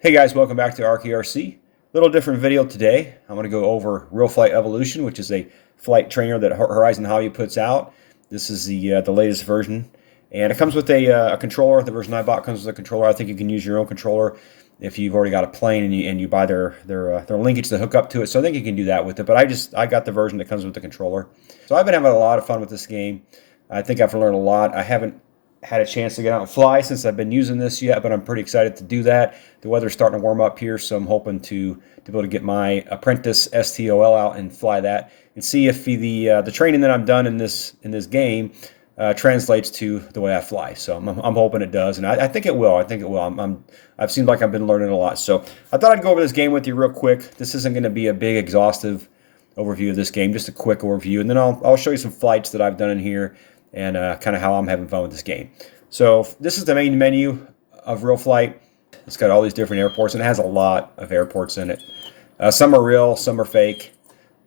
Hey guys, welcome back to ArcERC. Little different video today. I'm going to go over Real Flight Evolution, which is a flight trainer that Horizon Hobby puts out. This is the latest version, and it comes with a controller. The version I bought comes with a controller. I think you can use your own controller if you've already got a plane and you buy their linkage to hook up to it. So I think you can do that with it. But I got the version that comes with the controller. So I've been having a lot of fun with this game. I think I've learned a lot. I haven't had a chance to get out and fly since I've been using this yet, but I'm pretty excited to do that. The weather's starting to warm up here, so I'm hoping to be able to get my Apprentice STOL out and fly that and see if the training that I've done in this game translates to the way I fly. So I'm hoping it does, and I think it will. I think it will. I've seemed like I've been learning a lot. So I thought I'd go over this game with you real quick. This isn't going to be a big exhaustive overview of this game, just a quick overview, and then I'll show you some flights that I've done in here and kind of how I'm having fun with this game. So this is the main menu of Real Flight. It's got all these different airports, and it has a lot of airports in it. Some are real, some are fake.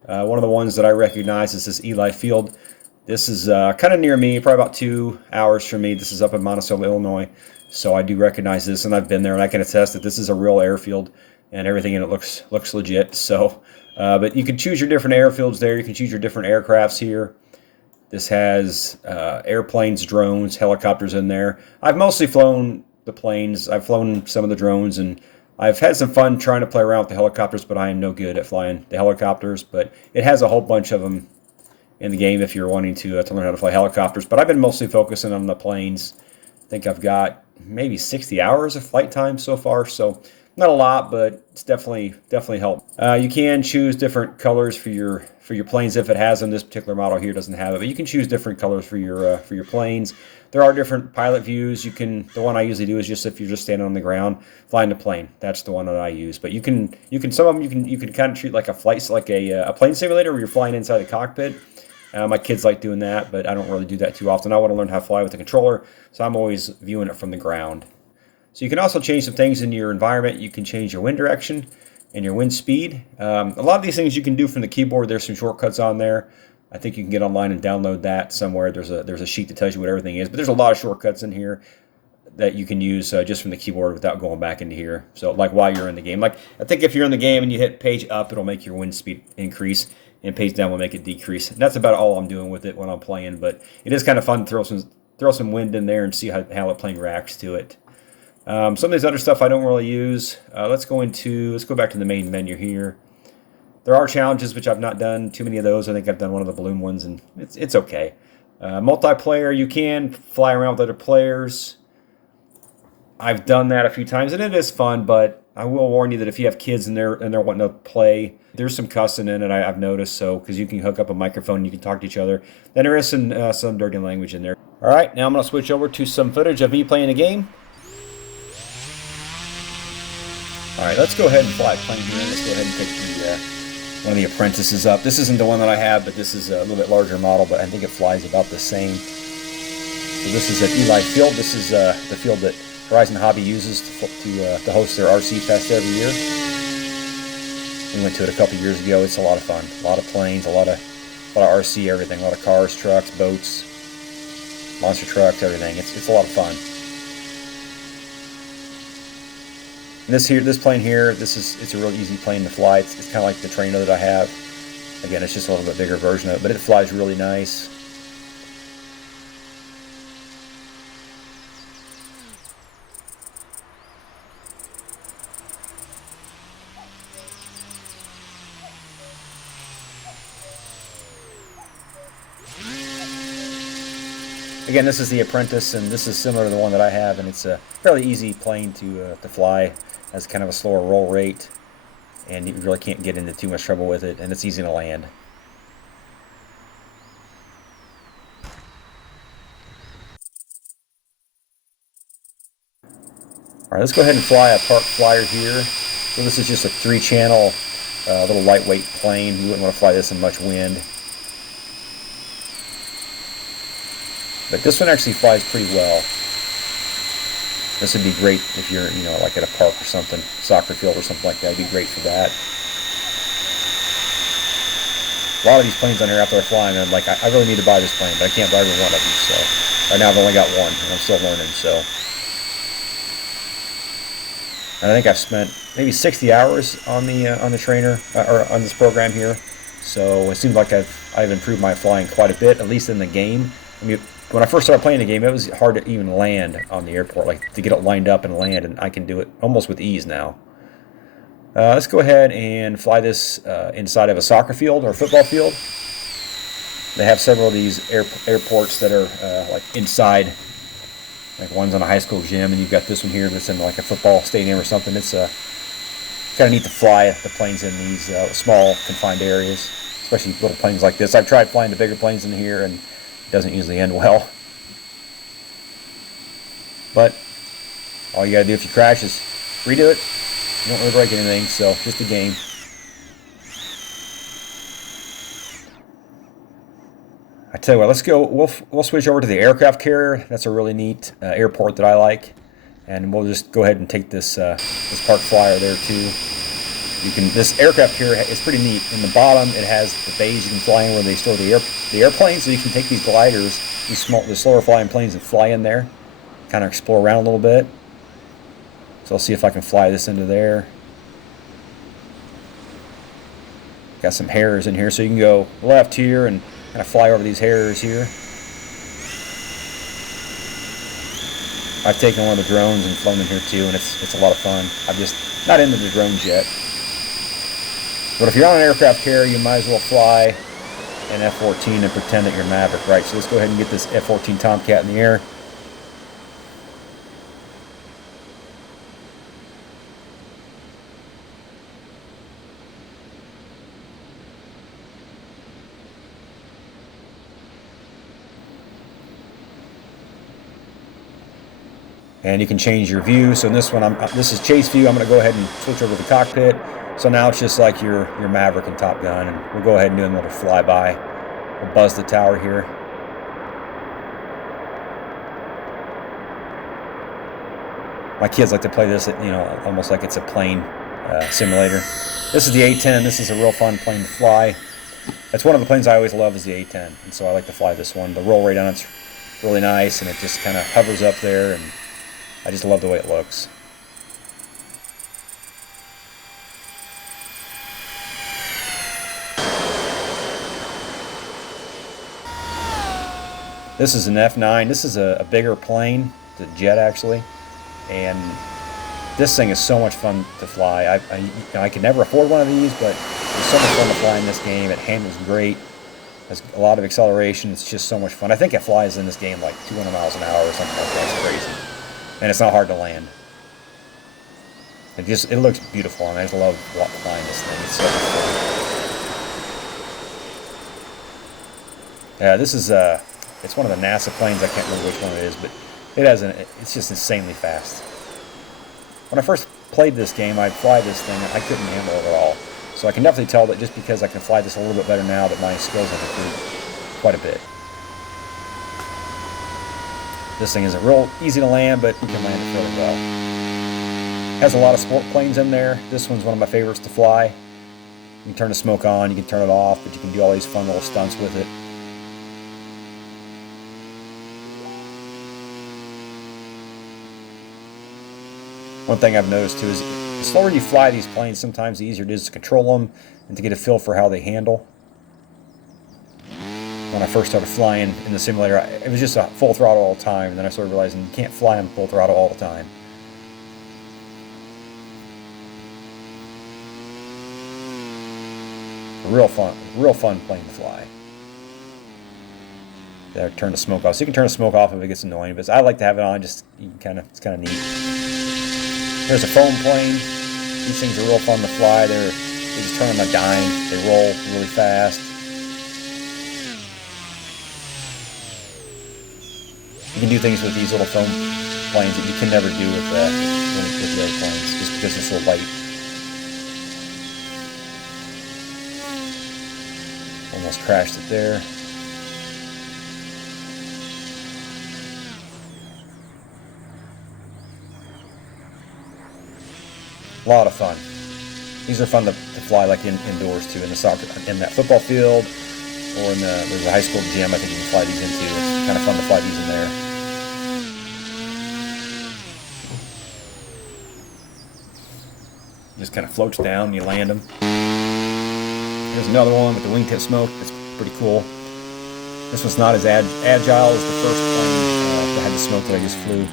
One of the ones that I recognize is this Eli Field. This is kind of near me, probably about 2 hours from me. This is up in Monticello, Illinois. So I do recognize this, and I've been there, and I can attest that this is a real airfield, and everything in it looks legit. So, but you can choose your different airfields there. You can choose your different aircrafts here. This has airplanes, drones, helicopters in there. I've mostly flown the planes. I've flown some of the drones, and I've had some fun trying to play around with the helicopters, but I am no good at flying the helicopters. But it has a whole bunch of them in the game if you're wanting to learn how to fly helicopters. But I've been mostly focusing on the planes. I think I've got maybe 60 hours of flight time so far, so not a lot, but it's definitely helped. You can choose different colors for your planes if it has them. This particular model here doesn't have it, but you can choose different colors for your planes. There are different pilot views. The one I usually do is just if you're just standing on the ground flying the plane. That's the one that I use. But you can some of them you can kind of treat like a flight, like a plane simulator where you're flying inside the cockpit. My kids like doing that, but I don't really do that too often. I want to learn how to fly with the controller, so I'm always viewing it from the ground. So you can also change some things in your environment. You can change your wind direction and your wind speed. A lot of these things you can do from the keyboard. There's some shortcuts on there. I think you can get online and download that somewhere. There's a sheet that tells you what everything is, but there's a lot of shortcuts in here that you can use just from the keyboard without going back into here. So like while you're in the game, like I think if you're in the game and you hit page up, it'll make your wind speed increase, and page down will make it decrease. And that's about all I'm doing with it when I'm playing, but it is kind of fun to throw some wind in there and see how the plane reacts to it. Some of these other stuff I don't really use. Let's go back to the main menu here. There are challenges which I've not done too many of those. I think I've done one of the balloon ones, and it's okay. Multiplayer, you can fly around with other players. I've done that a few times, and it is fun. But I will warn you that if you have kids and they're wanting to play, there's some cussing in it. I've noticed, so because you can hook up a microphone, and you can talk to each other. Then there is some dirty language in there. All right, now I'm going to switch over to some footage of me playing a game. All right, let's go ahead and fly a plane here. Let's go ahead and pick one of the Apprentices up. This isn't the one that I have, but this is a little bit larger model, but I think it flies about the same. So this is at Eli Field. This is the field that Horizon Hobby uses to host their RC Fest every year. We went to it a couple years ago. It's a lot of fun. A lot of planes, a lot of RC, everything. A lot of cars, trucks, boats, monster trucks, everything. It's a lot of fun. This plane here, it's a real easy plane to fly. It's kind of like the trainer that I have. Again, it's just a little bit bigger version of it, but it flies really nice. Again, this is the Apprentice, and this is similar to the one that I have, and it's a fairly easy plane to fly. It has kind of a slower roll rate, and you really can't get into too much trouble with it, and it's easy to land. All right, let's go ahead and fly a park flyer here. So this is just a 3-channel little lightweight plane. You wouldn't want to fly this in much wind. But this one actually flies pretty well. This would be great if you're, like at a park or something, soccer field or something like that. It'd be great for that. A lot of these planes on here after I fly, I'm like, I really need to buy this plane, but I can't buy every one of them. So right now I've only got one, and I'm still learning. So And I think I've spent maybe 60 hours on the trainer or on this program here. So it seems like I've improved my flying quite a bit, at least in the game. I mean, when I first started playing the game, it was hard to even land on the airport, like to get it lined up and land, and I can do it almost with ease now. Let's go ahead and fly this inside of a soccer field or football field. They have several of these airports that are like inside, like one's on a high school gym, and you've got this one here that's in like a football stadium or something. It's kind of neat to fly the planes in these small confined areas, especially little planes like this. I've tried flying the bigger planes in here, and it doesn't usually end well. But all you gotta do if you crash is redo it. You don't really break anything, so just a game. I tell you what, let's go. We'll switch over to the aircraft carrier. That's a really neat airport that I like, and we'll just go ahead and take this this park flyer there too. This aircraft carrier is pretty neat. In the bottom, it has the bays you can fly in where they store the airplanes, so you can take these gliders, the slower flying planes, and fly in there, kind of explore around a little bit. So I'll see if I can fly this into there. Got some hairs in here, so you can go left here and kind of fly over these hairs here. I've taken one of the drones and flown in here too, and it's a lot of fun. I'm just not into the drones yet. But if you're on an aircraft carrier, you might as well fly an F-14 and pretend that you're Maverick, right? So let's go ahead and get this F-14 Tomcat in the air. And you can change your view. So in this one, this is chase view. I'm going to go ahead and switch over to the cockpit. So now it's just like your Maverick and Top Gun, and we'll go ahead and do a little flyby. We'll buzz the tower here. My kids like to play this, almost like it's a plane simulator. This is the A-10. This is a real fun plane to fly. That's one of the planes I always love is the A-10, and so I like to fly this one. The roll rate on it's really nice, and it just kind of hovers up there, and I just love the way it looks. This is an F9. This is a bigger plane. It's a jet actually, and this thing is so much fun to fly. I could never afford one of these, but it's so much fun to fly in this game. It handles great. Has a lot of acceleration. It's just so much fun. I think it flies in this game like 200 miles an hour or something like that. It's crazy. And it's not hard to land. It looks beautiful, and I just love flying this thing. It's so much fun. Yeah, this is it's one of the NASA planes. I can't remember which one it is, but it's just insanely fast. When I first played this game, I'd fly this thing, and I couldn't handle it at all. So I can definitely tell that just because I can fly this a little bit better now, that my skills have improved quite a bit. This thing isn't real easy to land, but you can land it really well. Has a lot of sport planes in there. This one's one of my favorites to fly. You can turn the smoke on, you can turn it off, but you can do all these fun little stunts with it. One thing I've noticed too is the slower you fly these planes, sometimes the easier it is to control them and to get a feel for how they handle. When I first started flying in the simulator, it was just a full throttle all the time, and then I started realizing you can't fly on full throttle all the time. Real fun plane to fly. There, turn the smoke off. So you can turn the smoke off if it gets annoying, but I like to have it on. Just it's kind of neat. There's a foam plane. These things are real fun to fly. They just turn on a dime. They roll really fast. You can do things with these little foam planes that you can never do with the other planes, just because they're so light. Almost crashed it there. A lot of fun. These are fun to fly like indoors too, in that football field, or there's a high school gym I think you can fly these into. It's kind of fun to fly these in there. Just kind of floats down and you land them. Here's another one with the wingtip smoke. That's pretty cool. This one's not as agile as the first plane that had the smoke that I just flew.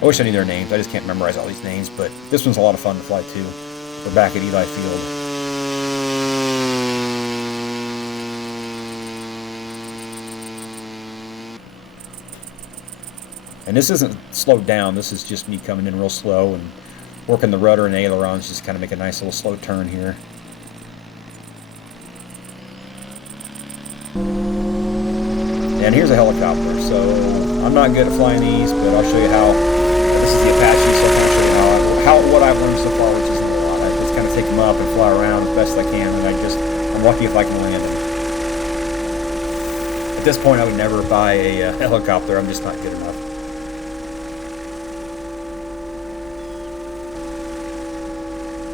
I wish I knew their names. I just can't memorize all these names, but this one's a lot of fun to fly too. We're back at Ely Field. And this isn't slowed down. This is just me coming in real slow and working the rudder and ailerons, just kind of make a nice little slow turn here. And here's a helicopter. So I'm not good at flying these, but I'll show you how. This is the Apache, so I'm going to show you what I've learned so far, which isn't a lot. I just kind of take them up and fly around as best I can, and I'm lucky if I can land them. At this point, I would never buy a helicopter. I'm just not good enough.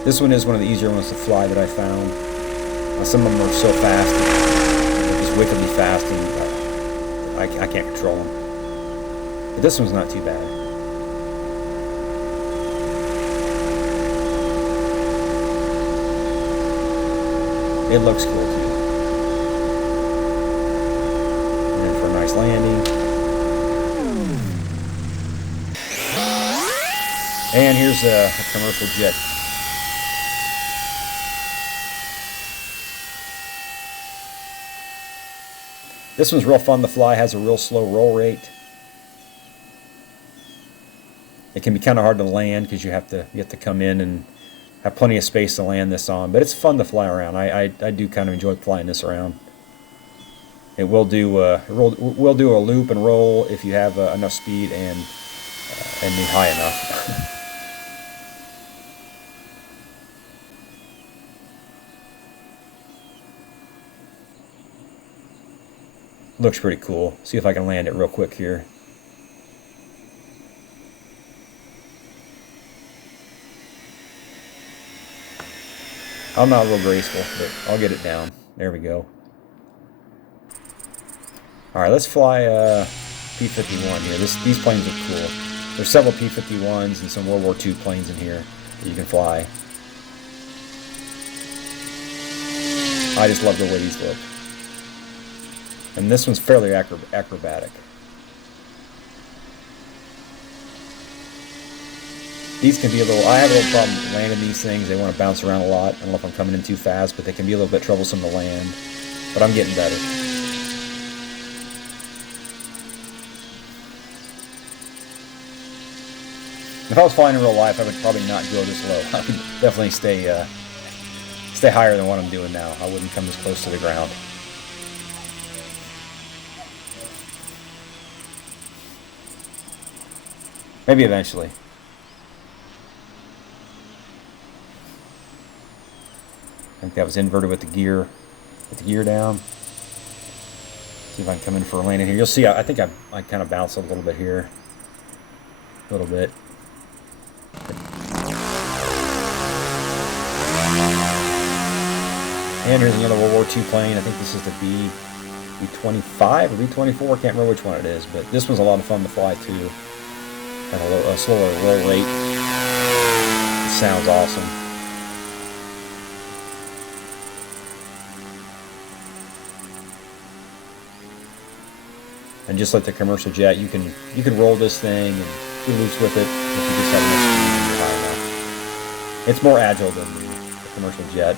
This one is one of the easier ones to fly that I found. Some of them are so fast, they're just wickedly fast, and I can't control them. But this one's not too bad. It looks cool too. And then for a nice landing. And here's a commercial jet. This one's real fun to fly, has a real slow roll rate. It can be kind of hard to land because you have to come in and have plenty of space to land this on, but it's fun to fly around. I do kind of enjoy flying this around. It will do a loop and roll if you have enough speed and high enough. Looks pretty cool. See if I can land it real quick here. I'm not real graceful, but I'll get it down. There we go. Alright, let's fly P-51 here. These planes are cool. There's several P-51s and some World War II planes in here that you can fly. I just love the way these look. And this one's fairly acrobatic. These can be a little, I have a little problem landing these things. They want to bounce around a lot. I don't know if I'm coming in too fast, but they can be a little bit troublesome to land. But I'm getting better. If I was flying in real life, I would probably not go this low. I would definitely stay higher than what I'm doing now. I wouldn't come this close to the ground. Maybe eventually. I think that was inverted with the gear down. See if I can come in for a landing here. You'll see, I think I kind of bounce a little bit here. A little bit. And here's another World War II plane. I think this is the B-25 or B-24. I can't remember which one it is, but this one's a lot of fun to fly too. Kind of a slower roll rate. It sounds awesome. And just like the commercial jet, you can roll this thing and do loops with it if you just have enough speed high enough. It's more agile than the commercial jet.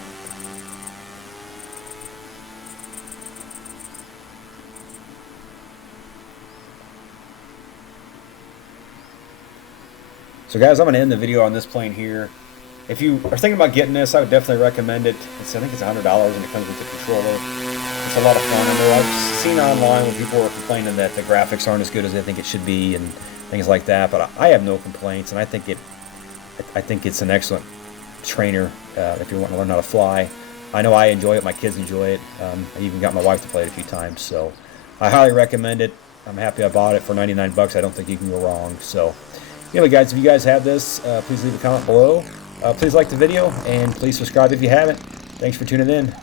So guys, I'm going to end the video on this plane here. If you are thinking about getting this, I would definitely recommend it. I think it's $100 and it comes with the controller. It's a lot of fun. I know I've seen online when people are complaining that the graphics aren't as good as they think it should be and things like that, but I have no complaints, and I think it's an excellent trainer if you're wanting to learn how to fly. I know I enjoy it. My kids enjoy it. I even got my wife to play it a few times, so I highly recommend it. I'm happy I bought it for 99 bucks. I don't think you can go wrong. So anyway, guys, if you guys have this, please leave a comment below. Please like the video, and please subscribe if you haven't. Thanks for tuning in.